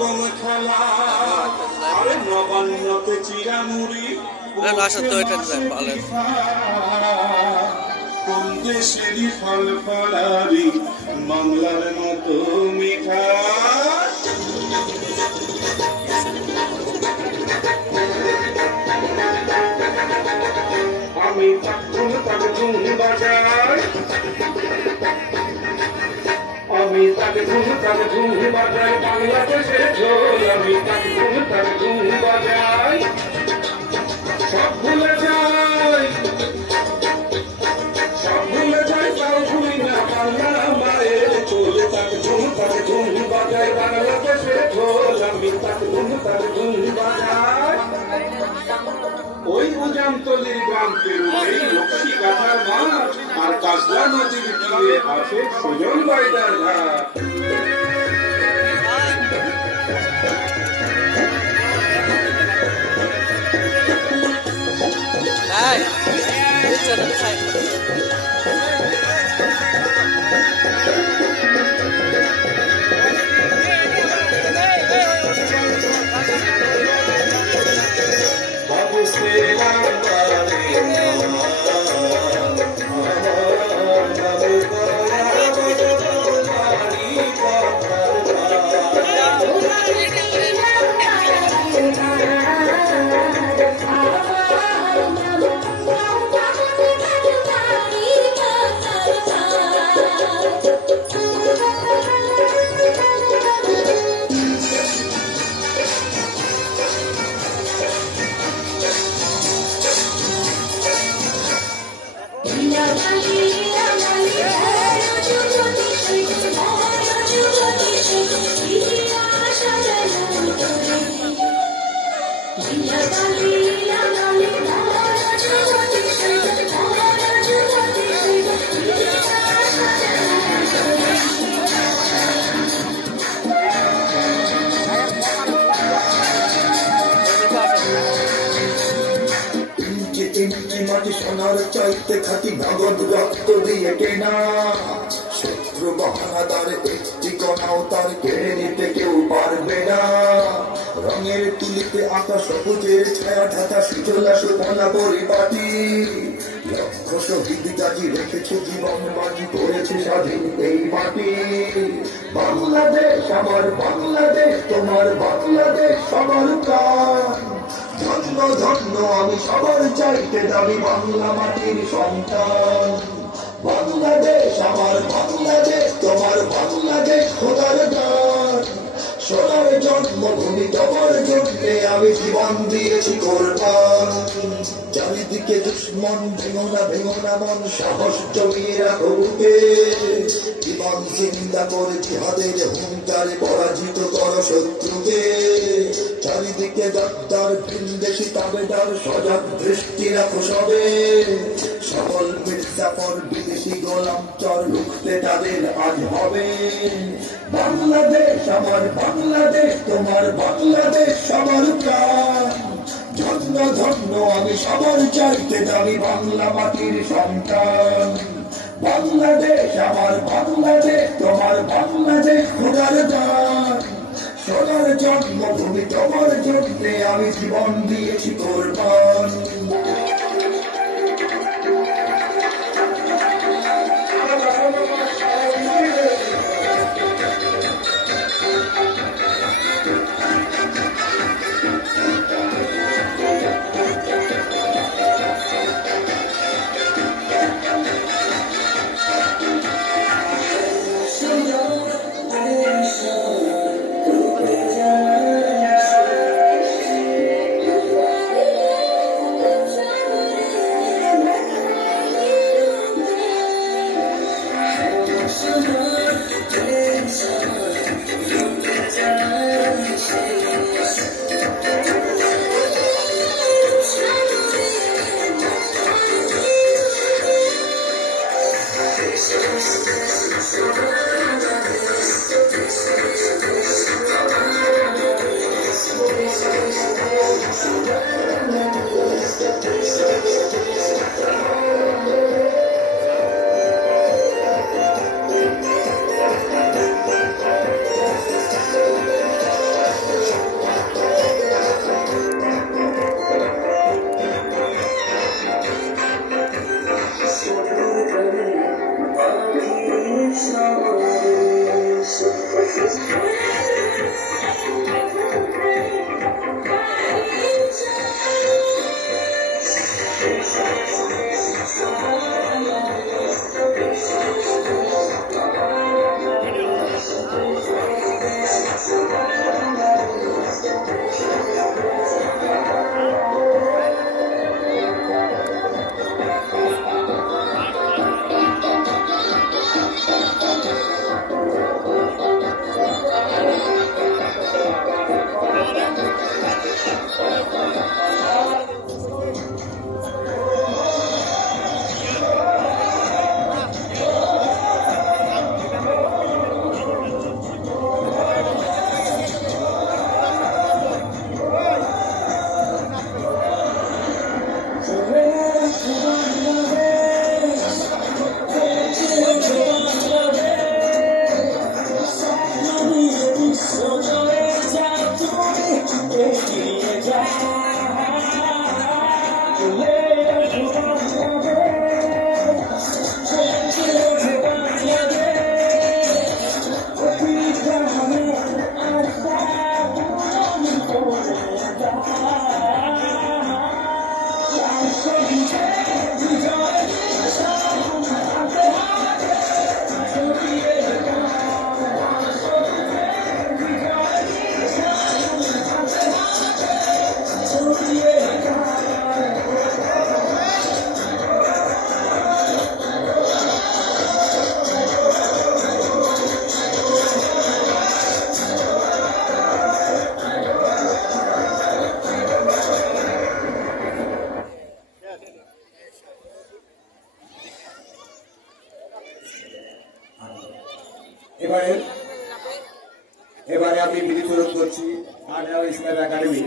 রকম খেলা আরে নবান্নতে চিরামুড়ি কোন দেশেরই ফল ফলারি বাংলার মতো মিঠা আমি তখন তাকে ধুম বাজাই আমি তাকে ধুম বাজাই বাংলাদেশের ঝোল আমি তাকে ধুম বাজাই সব ভুলে যাই তাও ভুলি না বাংলা মায়ের চোল তাকে ধুম বাজাই বাংলাদেশের ঝোল আমি তাকে ধুম বাজাই ওই উজামতলির গ্রাম পেরুই লক্ষ্মী কাঁথার মাঠ আর কাজলা নদীর তীরে আছে সুজন বাইদার ঘাট সোনার চাইতে খাটি নগদ রক্ত দিয়ে কেনা শত্রু বাহানাদার একটি কণাও তার কেড়ে নিতে কেউ পারবে না রঙের তুলিতে আঁকা সবুজের ছায়া ঢাকা সুজলা সুফলা পরিপাটি লক্ষ শহীদ গাজী রেখেছে জীবন বাজি করেছে স্বাধীন এই মাটি বাংলাদেশ আমার বাংলাদেশ তোমার বাংলাদেশ সবার প্রাণ ধন্য ধন্য আমি সবার চাইতে দাবি বাংলা মাটির সন্তান বাংলাদেশ আমার বাংলাদেশ তোমার বাংলাদেশ খোদার গান সোনার জন্মভূমি তোমার জন্যে আমি জীবন দিয়েছি কোরবান চারিদিকে দুশ্মন ভেঙো না মন সাহস জমিয়ে রাখো বুকে জীবন চিন্তা করে জিহাদের হুঙ্কারে পরাজিত কর শত্রুকে চারিদিকে গাদ্দার ভিনদেশি তাবেদার সজাগ দৃষ্টি রাখো সবে সকল মির্জাফর বিদেশি গোলাম চর রুখতে তাদের আজ হবে বাংলাদেশ আমার বাংলাদেশ তোমার বাংলাদেশ সবার প্রাণ ধন্য ধন্য আমি সবার চাইতে দাবি বাংলা মাটির সন্তান বাংলাদেশ আমার বাংলাদেশ তোমার বাংলাদেশ খোদার দান সোনার জন্মভূমি তোমার জন্যে আমি জীবন দিয়েছি কোরবান এবারে আমি বিধি প্রয়োগ করছি আর্ট ইসলাম একাডেমি